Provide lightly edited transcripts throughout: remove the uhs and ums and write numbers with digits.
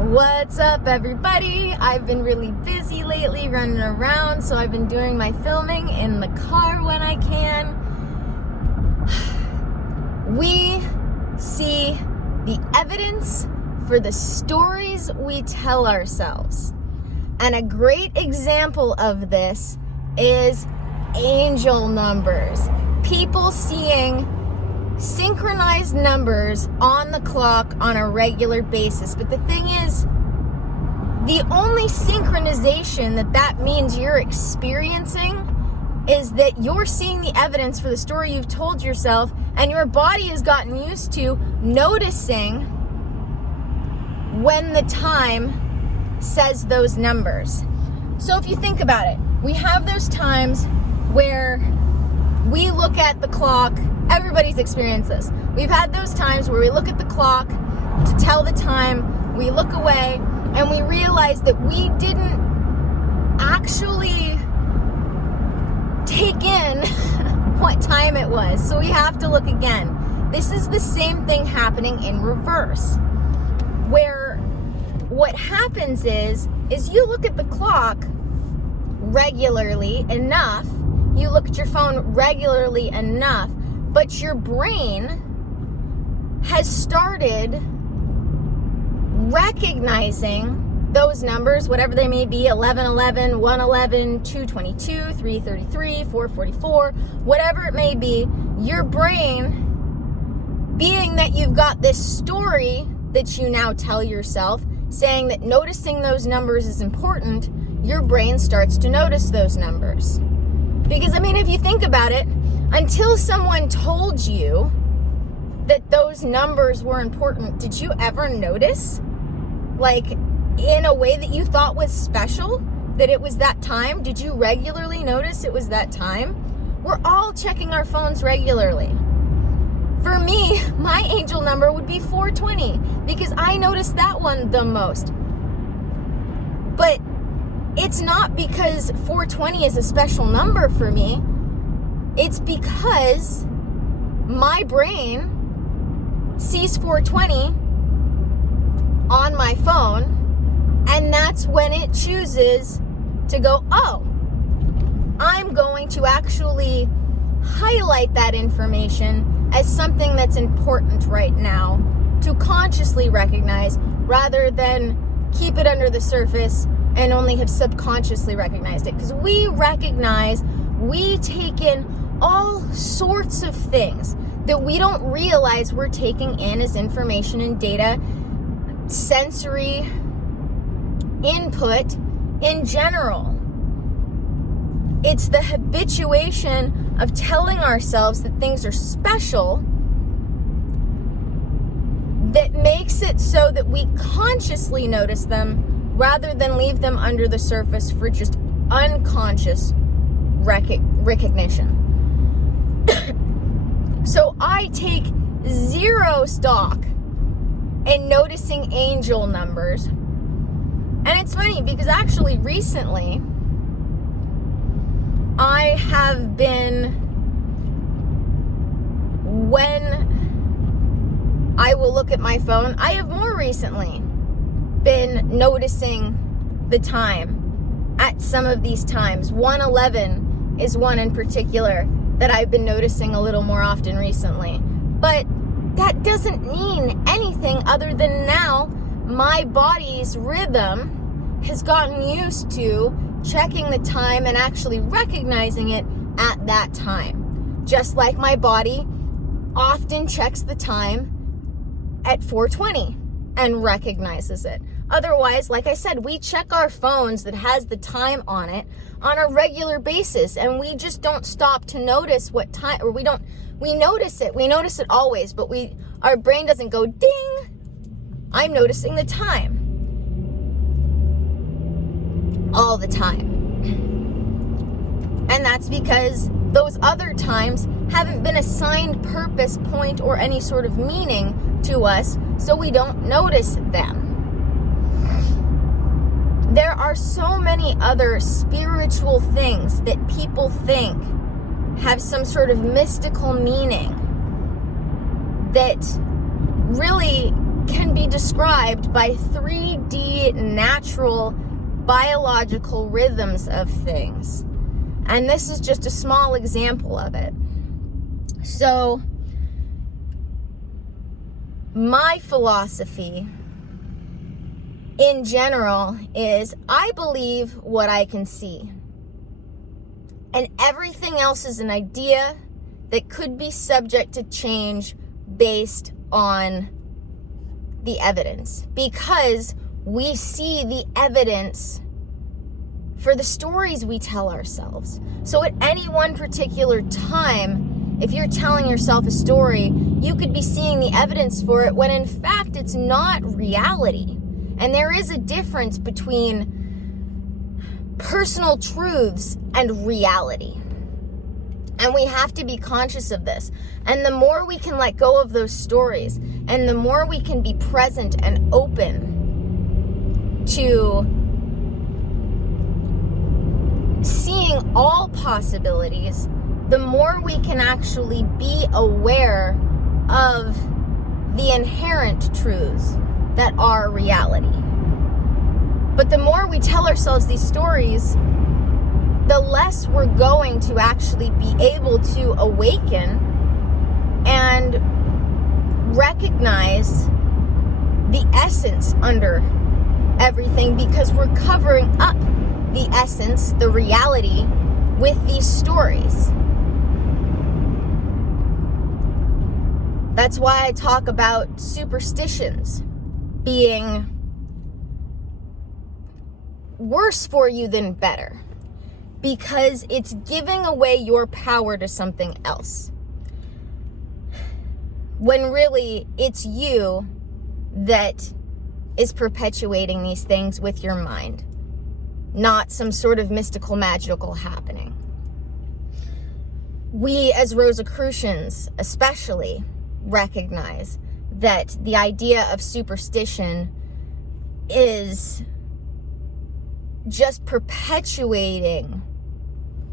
What's up, everybody? I've been really busy lately running around, so I've been doing my filming in the car when I can. We see the evidence for the stories we tell ourselves. And a great example of this is angel numbers. People seeing synchronized numbers on the clock on a regular basis. But the thing is, the only synchronization that means you're experiencing is that you're seeing the evidence for the story you've told yourself, and your body has gotten used to noticing when the time says those numbers. So if you think about it, we have those times where we look at the clock. Everybody's experienced this. We've had those times where we look at the clock to tell the time, we look away, and we realize that we didn't actually take in what time it was. So we have to look again. This is the same thing happening in reverse, where what happens is you look at the clock regularly enough, you look at your phone regularly enough, but your brain has started recognizing those numbers, whatever they may be, 1111, 111, 222, 333, 444, whatever it may be. Your brain, being that you've got this story that you now tell yourself, saying that noticing those numbers is important, your brain starts to notice those numbers. Because, if you think about it, until someone told you that those numbers were important, did you ever notice, in a way that you thought was special, that it was that time? Did you regularly notice it was that time? We're all checking our phones regularly. For me, my angel number would be 420 because I noticed that one the most. But it's not because 420 is a special number for me. It's because my brain sees 420 on my phone, and that's when it chooses to go, oh, I'm going to actually highlight that information as something that's important right now to consciously recognize, rather than keep it under the surface and only have subconsciously recognized it. Because we recognize, we take in all sorts of things that we don't realize we're taking in as information and data, sensory input in general. It's the habituation of telling ourselves that things are special that makes it so that we consciously notice them rather than leave them under the surface for just unconscious recognition. So I take zero stock in noticing angel numbers. And it's funny because actually recently I have been, when I will look at my phone, I have more recently been noticing the time at some of these times. 111 is one in particular that I've been noticing a little more often recently. But that doesn't mean anything other than now my body's rhythm has gotten used to checking the time and actually recognizing it at that time. Just like my body often checks the time at 420 and recognizes it. Otherwise, like I said, we check our phones that has the time on it on a regular basis, and we just don't stop to notice what time, or we notice it always, but our brain doesn't go ding, I'm noticing the time all the time. And that's because those other times haven't been assigned purpose, point, or any sort of meaning to us, so we don't notice them. There are so many other spiritual things that people think have some sort of mystical meaning that really can be described by 3D natural biological rhythms of things. And this is just a small example of it. So, my philosophy in general is I believe what I can see. And everything else is an idea that could be subject to change based on the evidence. Because we see the evidence for the stories we tell ourselves. So at any one particular time, if you're telling yourself a story, you could be seeing the evidence for it when in fact it's not reality. And there is a difference between personal truths and reality. And we have to be conscious of this. And the more we can let go of those stories, and the more we can be present and open to seeing all possibilities, the more we can actually be aware of the inherent truths that are reality. But the more we tell ourselves these stories, the less we're going to actually be able to awaken and recognize the essence under everything, because we're covering up the essence, the reality, with these stories. That's why I talk about superstitions being worse for you than better, because it's giving away your power to something else, when really it's you that is perpetuating these things with your mind, not some sort of mystical, magical happening. We as Rosicrucians especially recognize that the idea of superstition is just perpetuating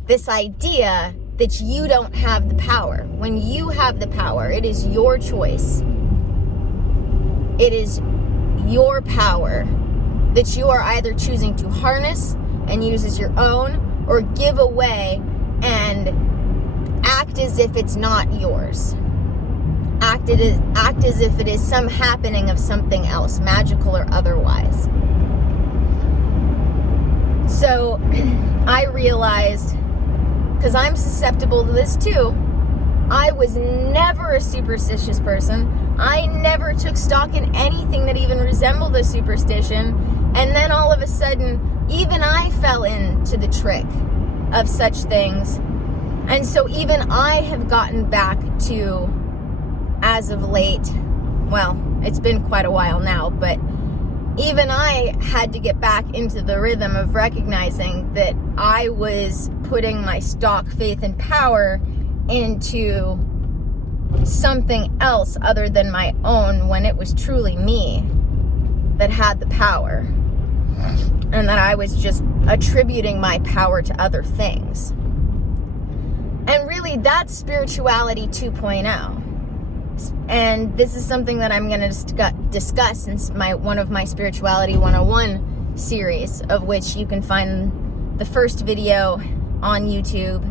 this idea that you don't have the power. When you have the power, it is your choice. It is your power that you are either choosing to harness and use as your own, or give away and act as if it's not yours. Act as if it is some happening of something else, magical or otherwise. So I realized, because I'm susceptible to this too, I was never a superstitious person. I never took stock in anything that even resembled a superstition. And then all of a sudden, even I fell into the trick of such things. And so even I have gotten back to, as of late, well, it's been quite a while now, but even I had to get back into the rhythm of recognizing that I was putting my stock faith and power into something else other than my own, when it was truly me that had the power, and that I was just attributing my power to other things. And really, that's spirituality 2.0. And this is something that I'm going to discuss in one of my Spirituality 101 series, of which you can find the first video on YouTube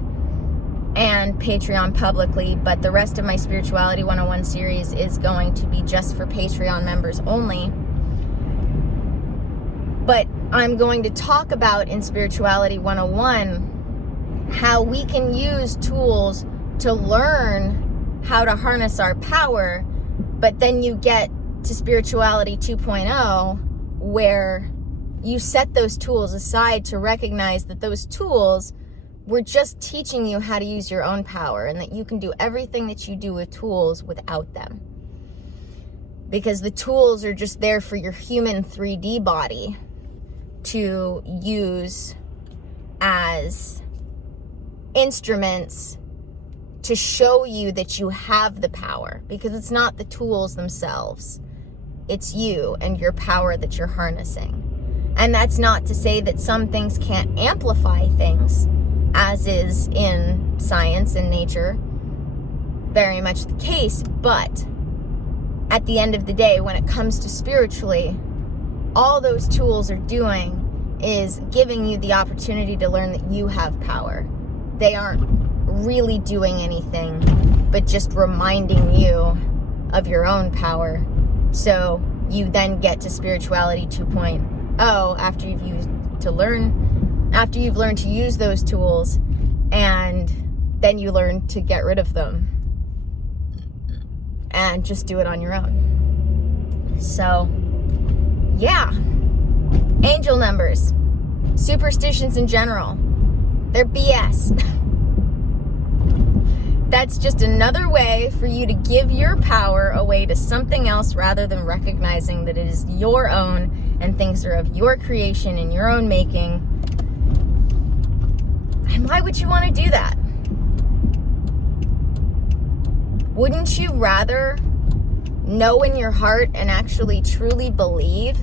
and Patreon publicly, but the rest of my Spirituality 101 series is going to be just for Patreon members only. But I'm going to talk about in Spirituality 101 how we can use tools to learn how to harness our power, but then you get to Spirituality 2.0, where you set those tools aside to recognize that those tools were just teaching you how to use your own power, and that you can do everything that you do with tools without them. Because the tools are just there for your human 3D body to use as instruments to show you that you have the power, because it's not the tools themselves. It's you and your power that you're harnessing. And that's not to say that some things can't amplify things, as is in science and nature very much the case, but at the end of the day, when it comes to spiritually, all those tools are doing is giving you the opportunity to learn that you have power. They aren't really doing anything but just reminding you of your own power. So you then get to spirituality 2.0 after you've learned to use those tools, and then you learn to get rid of them and just do it on your own. So yeah, angel numbers, superstitions in general, they're BS. That's just another way for you to give your power away to something else rather than recognizing that it is your own and things are of your creation and your own making. And why would you want to do that? Wouldn't you rather know in your heart and actually truly believe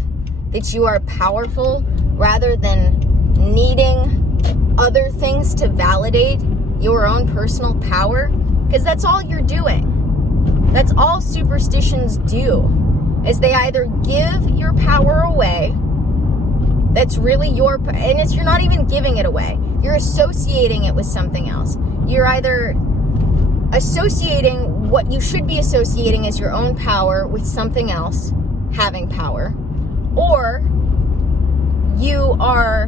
that you are powerful rather than needing other things to validate your own personal power? Because that's all you're doing. That's all superstitions do, is they either give your power away, that's really your, and you're not even giving it away, you're associating it with something else. You're either associating what you should be associating as your own power with something else having power, or you are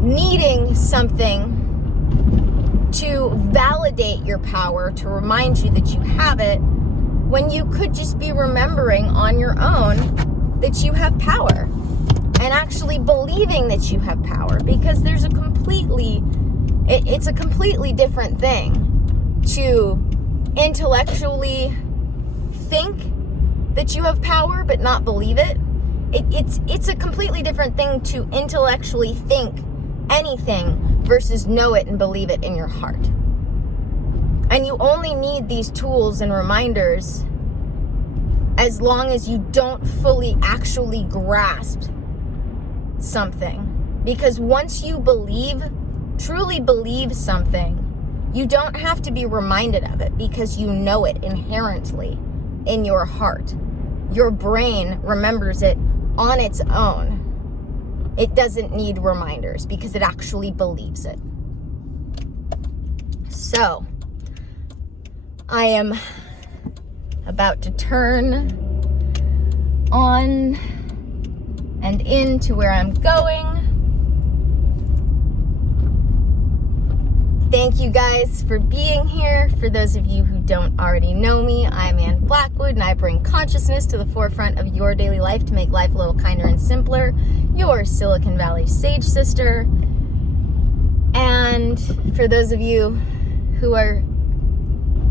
needing something to validate your power, to remind you that you have it, when you could just be remembering on your own that you have power and actually believing that you have power, because it's a completely different thing to intellectually think that you have power but not believe it. It's a completely different thing to intellectually think anything versus know it and believe it in your heart. And you only need these tools and reminders as long as you don't fully actually grasp something. Because once you truly believe something, you don't have to be reminded of it because you know it inherently in your heart. Your brain remembers it on its own. It doesn't need reminders because it actually believes it. So, I am about to turn on and into where I'm going. Thank you guys for being here. For those of you who don't already know me, I'm Ann Blackwood, and I bring consciousness to the forefront of your daily life to make life a little kinder and simpler. Your Silicon Valley Sage Sister. And for those of you who are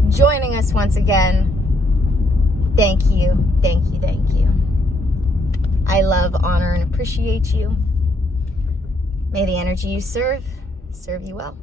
joining us once again, thank you, thank you, thank you. I love, honor, and appreciate you. May the energy you serve you well.